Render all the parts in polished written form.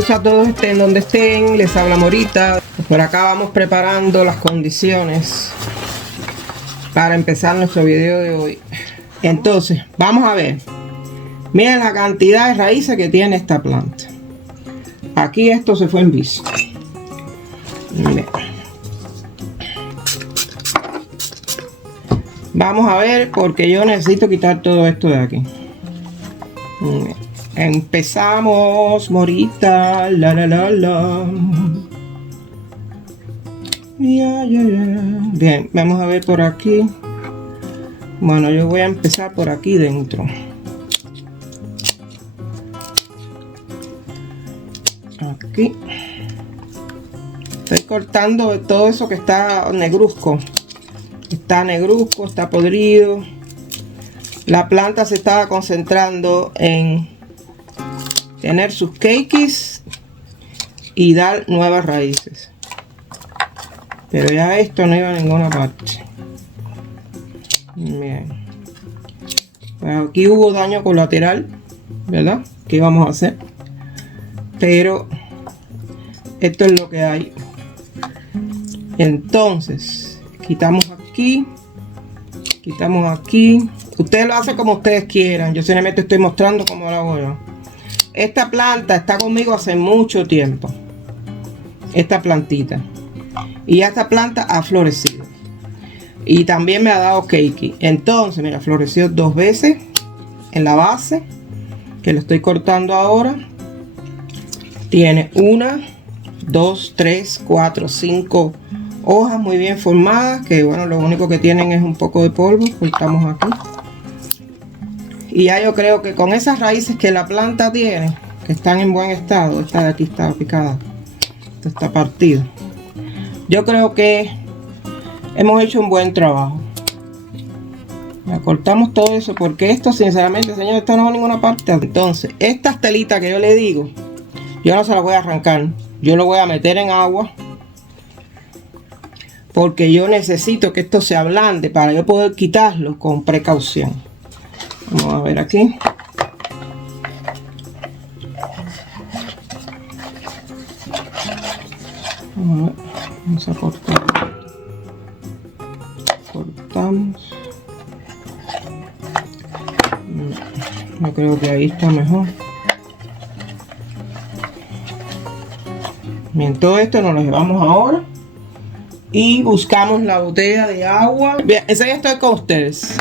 Saludos a todos, estén donde estén. Les habla Morita. Por acá vamos preparando las condiciones para empezar nuestro video de hoy. Entonces, vamos a ver. Miren la cantidad de raíces que tiene esta planta. Aquí esto se fue en visto. Miren. Vamos a ver, porque yo necesito quitar todo esto de aquí. Miren. Empezamos, Morita. La la la la. Bien, vamos a ver por aquí. Bueno, yo voy a empezar por aquí dentro. Aquí estoy cortando todo eso que está negruzco. Está negruzco, está podrido. La planta se estaba concentrando en tener sus cakes y dar nuevas raíces, pero ya esto no iba a ninguna parte. Bien, pues aquí hubo daño colateral, ¿verdad? ¿Qué íbamos a hacer? Pero esto es lo que hay. Entonces quitamos aquí, quitamos aquí. Ustedes lo hacen como ustedes quieran, yo simplemente estoy mostrando cómo lo hago yo. Esta planta está conmigo hace mucho tiempo, esta plantita, y ya esta planta ha florecido y también me ha dado cake. Entonces mira, floreció 2 veces en la base, que lo estoy cortando ahora. Tiene 1, 2, 3, 4, 5 hojas muy bien formadas, que bueno, lo único que tienen es un poco de polvo. Cortamos aquí. Y ya yo creo que con esas raíces que la planta tiene, que están en buen estado, esta de aquí está picada, esta está partida, yo creo que hemos hecho un buen trabajo. Ya cortamos todo eso, porque esto sinceramente, señor, esto no va a ninguna parte. Entonces, estas telitas que yo le digo, yo no se las voy a arrancar, yo lo voy a meter en agua, porque yo necesito que esto se ablande para yo poder quitarlo con precaución. Vamos a ver aquí. Vamos a cortar. Cortamos. Yo creo que ahí está mejor. Bien, todo esto nos lo llevamos ahora y buscamos la botella de agua. Bien, esa ya estoy con ustedes.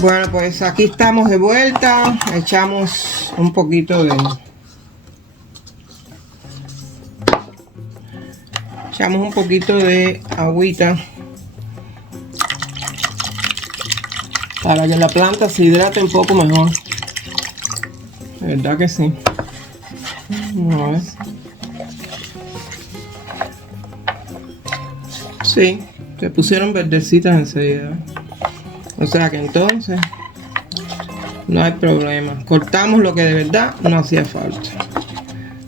Bueno, pues aquí estamos de vuelta. Echamos un poquito de... Echamos un poquito de agüita para que la planta se hidrate un poco mejor. De verdad que sí. A ver. Sí, se pusieron verdecitas enseguida. O sea que entonces no hay problema. Cortamos lo que de verdad no hacía falta.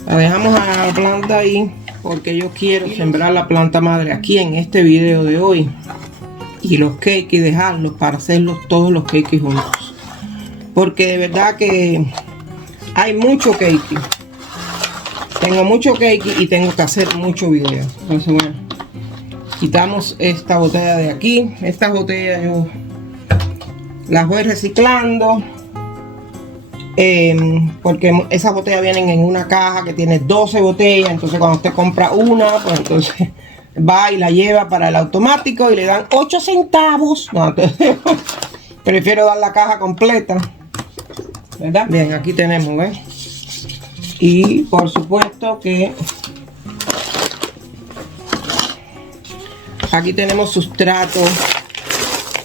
La dejamos a la planta ahí, porque yo quiero sembrar la planta madre aquí en este video de hoy. Y los cakes, y dejarlos para hacerlos todos los cakes juntos. Porque de verdad que hay mucho cake. Tengo mucho cake y tengo que hacer mucho video. Entonces bueno, quitamos esta botella de aquí. Estas botellas yo las voy reciclando, porque esas botellas vienen en una caja que tiene 12 botellas. Entonces cuando usted compra una, pues entonces va y la lleva para el automático y le dan 8 centavos. No, entonces, prefiero dar la caja completa, ¿verdad? Bien, aquí tenemos, ¿ves? Y por supuesto que aquí tenemos sustrato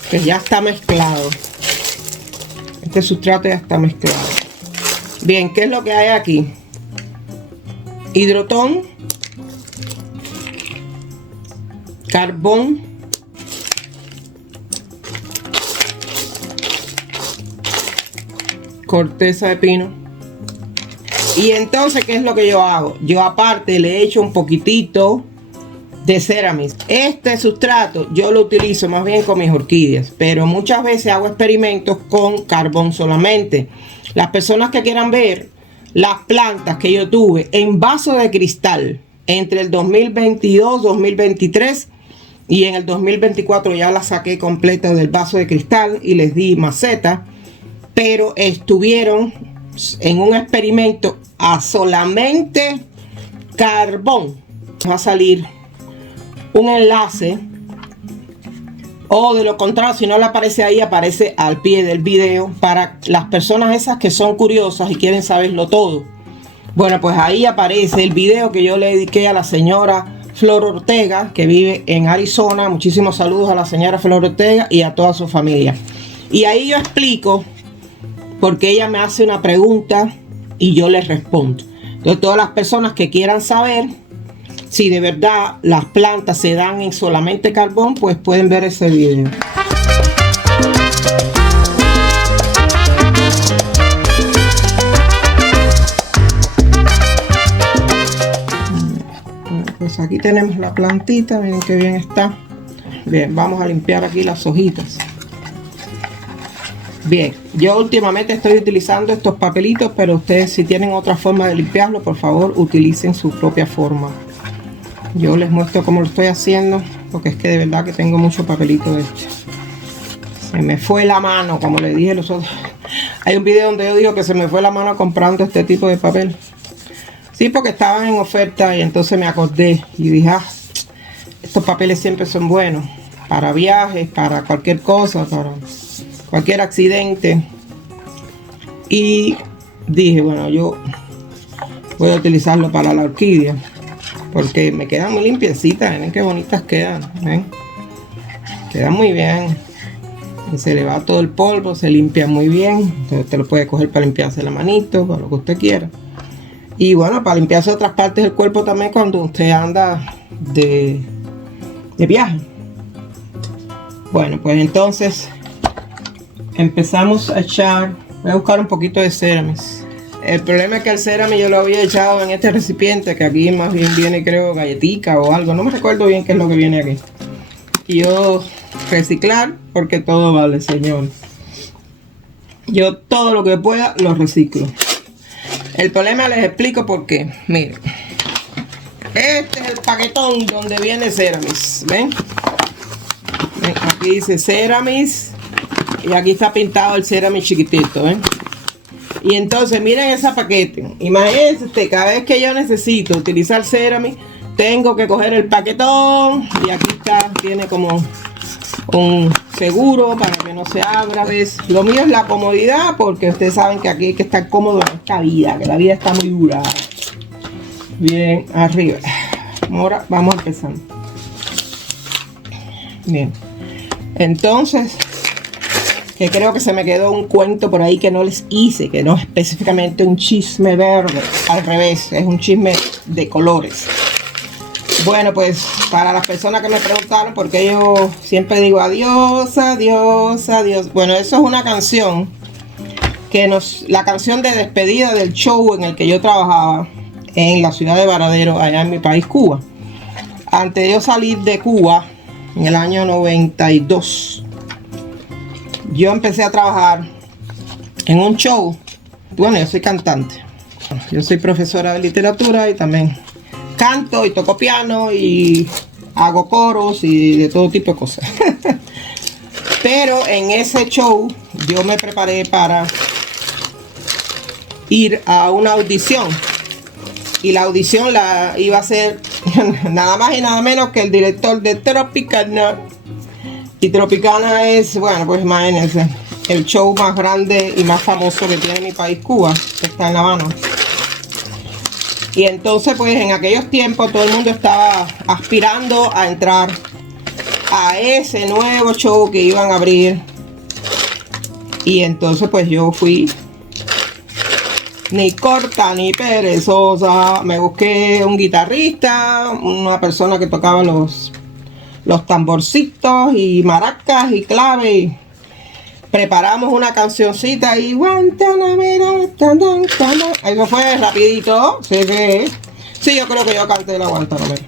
que ya está mezclado. Este sustrato ya está mezclado. Bien, ¿qué es lo que hay aquí? Hidrotón, carbón, corteza de pino. Y entonces, ¿qué es lo que yo hago? Yo aparte le echo un poquitito de Ceramis. Este sustrato yo lo utilizo más bien con mis orquídeas, pero muchas veces hago experimentos con carbón solamente. Las personas que quieran ver las plantas que yo tuve en vaso de cristal entre el 2022, 2023 y en el 2024 ya las saqué completas del vaso de cristal y les di maceta, pero estuvieron en un experimento a solamente carbón. Va a salir un enlace, o de lo contrario, si no le aparece ahí, aparece al pie del video para las personas esas que son curiosas y quieren saberlo todo. Bueno, pues ahí aparece el video que yo le dediqué a la señora Flor Ortega, que vive en Arizona. Muchísimos saludos a la señora Flor Ortega y a toda su familia. Y ahí yo explico, porque ella me hace una pregunta y yo le respondo. Entonces, todas las personas que quieran saber si de verdad las plantas se dan en solamente carbón, pues pueden ver ese video. Pues aquí tenemos la plantita, miren qué bien está. Bien, vamos a limpiar aquí las hojitas. Bien, yo últimamente estoy utilizando estos papelitos, pero ustedes si tienen otra forma de limpiarlo, por favor utilicen su propia forma. Yo les muestro cómo lo estoy haciendo, porque es que de verdad que tengo mucho papelito de este. Se me fue la mano, como les dije los otros. Hay un video donde yo digo que se me fue la mano comprando este tipo de papel. Sí, porque estaban en oferta y entonces me acordé y dije, estos papeles siempre son buenos para viajes, para cualquier cosa, para cualquier accidente. Y dije, bueno, yo voy a utilizarlo para la orquídea, porque me quedan muy limpiecitas. Miren qué bonitas quedan, ¿ven? Quedan muy bien. Y se le va todo el polvo, se limpia muy bien. Entonces usted lo puede coger para limpiarse la manito, para lo que usted quiera. Y bueno, para limpiarse otras partes del cuerpo también cuando usted anda de viaje. Bueno, pues entonces empezamos a echar. Voy a buscar un poquito de Ceramis. El problema es que el Ceramis yo lo había echado en este recipiente, que aquí más bien viene, creo, galletica o algo. No me recuerdo bien qué es lo que viene aquí. Y yo reciclar, porque todo vale, señor. Yo todo lo que pueda lo reciclo. El problema les explico por qué. Miren, este es el paquetón donde viene Ceramis. ¿Ven? ¿Ven? Aquí dice Ceramis y aquí está pintado el Ceramis chiquitito. ¿Ven? Y entonces miren ese paquete. Imagínense, cada vez que yo necesito utilizar Ceramis, tengo que coger el paquetón y aquí está, tiene como un seguro para que no se abra. ¿Ves? Lo mío es la comodidad, porque ustedes saben que aquí hay que estar cómodo en esta vida, que la vida está muy dura. Bien, arriba. Ahora vamos empezando. Bien, entonces, que creo que se me quedó un cuento por ahí que no les hice, que no es específicamente un chisme verde, al revés, es un chisme de colores. Bueno, pues para las personas que me preguntaron, porque yo siempre digo adiós, adiós, adiós. Bueno, eso es una canción que la canción de despedida del show en el que yo trabajaba en la ciudad de Varadero, allá en mi país, Cuba. Antes de yo salir de Cuba, en el año 92, yo empecé a trabajar en un show. Bueno, yo soy cantante. Yo soy profesora de literatura y también canto y toco piano y hago coros y de todo tipo de cosas. Pero en ese show yo me preparé para ir a una audición. Y la audición la iba a hacer nada más y nada menos que el director de Tropicana. Y Tropicana es, bueno, pues imagínense, el show más grande y más famoso que tiene mi país, Cuba, que está en La Habana. Y entonces, pues en aquellos tiempos todo el mundo estaba aspirando a entrar a ese nuevo show que iban a abrir. Y entonces, pues yo fui ni corta ni perezosa. Me busqué un guitarrista, una persona que tocaba los tamborcitos y maracas y clave. Preparamos una cancioncita y eso fue rapidito. Sí, yo creo que yo canté la Guantanamera.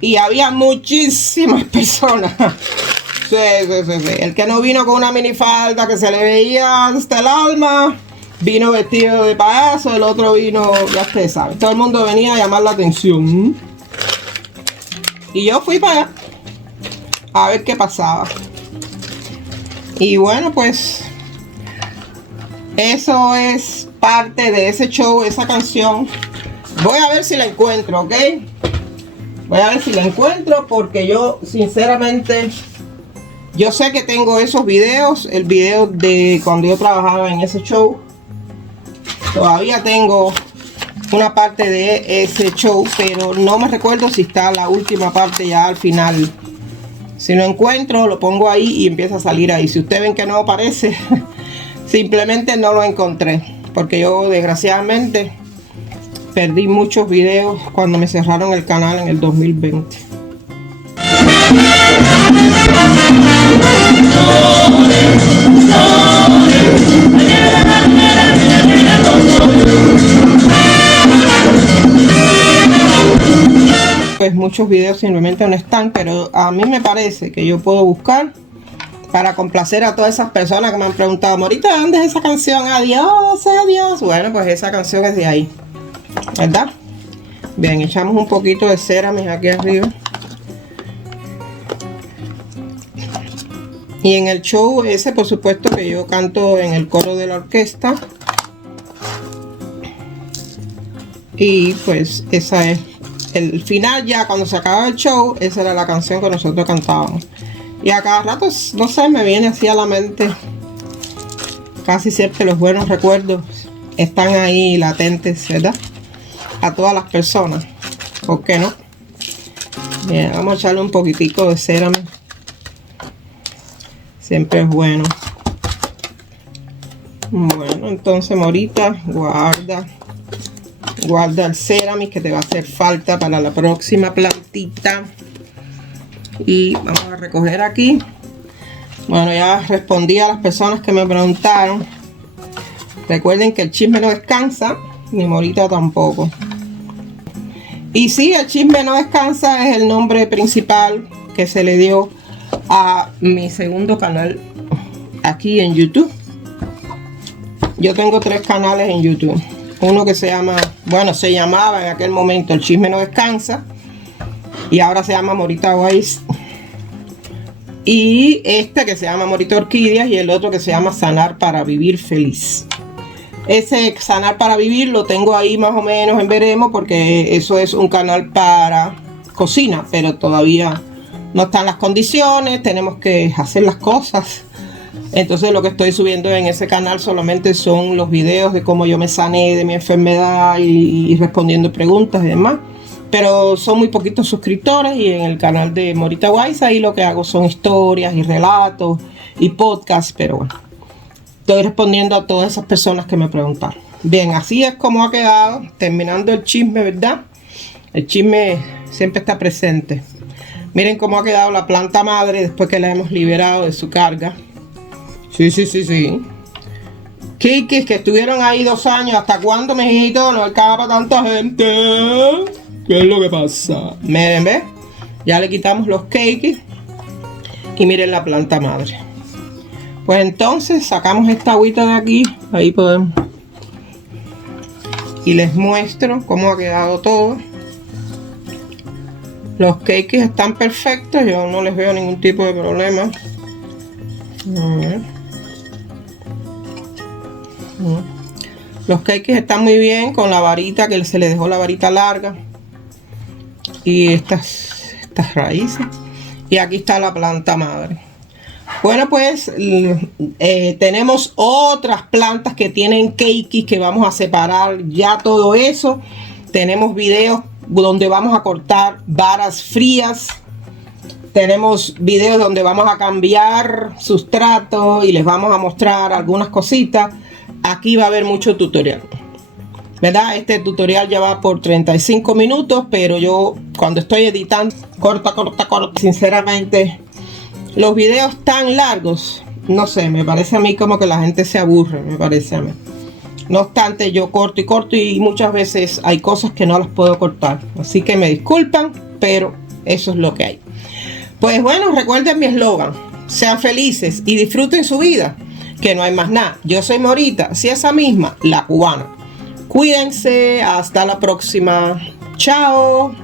Y había muchísimas personas. Sí. El que no vino con una minifalda que se le veía hasta el alma, vino vestido de payaso, el otro vino, ya ustedes saben. Todo el mundo venía a llamar la atención. Y yo fui para allá a ver qué pasaba. Y bueno, pues eso es parte de ese show, esa canción. Voy a ver si la encuentro, ¿ok? Voy a ver si la encuentro porque yo sinceramente, yo sé que tengo esos videos, el video de cuando yo trabajaba en ese show. Todavía tengo una parte de ese show, pero no me recuerdo si está la última parte ya al final. Si lo encuentro, lo pongo ahí y empieza a salir ahí. Si ustedes ven que no aparece, simplemente no lo encontré. Porque yo desgraciadamente perdí muchos videos cuando me cerraron el canal en el 2020. Pues muchos videos simplemente no están, pero a mí me parece que yo puedo buscar para complacer a todas esas personas que me han preguntado, Morita, ¿dónde es esa canción? Adiós, adiós. Bueno, pues esa canción es de ahí, ¿verdad? Bien, echamos un poquito de Ceramide aquí arriba. Y en el show ese, por supuesto, que yo canto en el coro de la orquesta. Y pues esa es el final ya, cuando se acaba el show, esa era la canción que nosotros cantábamos. Y a cada rato, no sé, me viene así a la mente. Casi siempre los buenos recuerdos están ahí latentes, ¿verdad? A todas las personas. ¿Por qué no? Bien, vamos a echarle un poquitico de Ceramide. Siempre es bueno. Bueno, entonces Morita, guarda el Ceramide que te va a hacer falta para la próxima plantita. Y vamos a recoger aquí. Bueno, ya respondí a las personas que me preguntaron. Recuerden que el chisme no descansa, ni Morita tampoco. Y sí, el chisme no descansa es el nombre principal que se le dio a mi segundo canal aquí en YouTube. Yo tengo 3 canales en YouTube. Uno que se llama, bueno, se llamaba en aquel momento El Chisme No Descansa, y ahora se llama Morita Weiss. Y este que se llama Morita Orquídeas, y el otro que se llama Sanar para Vivir Feliz. Ese Sanar para Vivir lo tengo ahí más o menos en veremos, porque eso es un canal para cocina, pero todavía no están las condiciones, tenemos que hacer las cosas. Entonces lo que estoy subiendo en ese canal solamente son los videos de cómo yo me sané de mi enfermedad y respondiendo preguntas y demás. Pero son muy poquitos suscriptores, y en el canal de Morita Weiss ahí lo que hago son historias y relatos y podcasts. Pero bueno, estoy respondiendo a todas esas personas que me preguntaron. Bien, así es como ha quedado, terminando el chisme, ¿verdad? El chisme siempre está presente. Miren cómo ha quedado la planta madre después que la hemos liberado de su carga. Sí. Kikis que estuvieron ahí 2 años. ¿Hasta cuándo, mijito? No acaba tanta gente. ¿Qué es lo que pasa? Miren, ¿ves? Ya le quitamos los cakes. Y miren la planta madre. Pues entonces sacamos esta agüita de aquí. Ahí podemos. Y les muestro cómo ha quedado todo. Los cakes están perfectos. Yo no les veo ningún tipo de problema. Los cakes están muy bien con la varita, que se le dejó la varita larga. Y estas raíces. Y aquí está la planta madre. Bueno, pues tenemos otras plantas que tienen cakes que vamos a separar ya todo eso. Tenemos videos donde vamos a cortar varas frías. Tenemos videos donde vamos a cambiar sustrato y les vamos a mostrar algunas cositas. Aquí va a haber mucho tutorial, ¿verdad? Este tutorial ya va por 35 minutos, pero yo cuando estoy editando, corta. Sinceramente, los videos tan largos, no sé, me parece a mí como que la gente se aburre, me parece a mí. No obstante, yo corto y muchas veces hay cosas que no las puedo cortar. Así que me disculpan, pero Eso es lo que hay. Pues bueno, recuerden mi eslogan. Sean felices y disfruten su vida, que no hay más nada. Yo soy Morita, si esa misma, la cubana. Cuídense, hasta la próxima. Chao.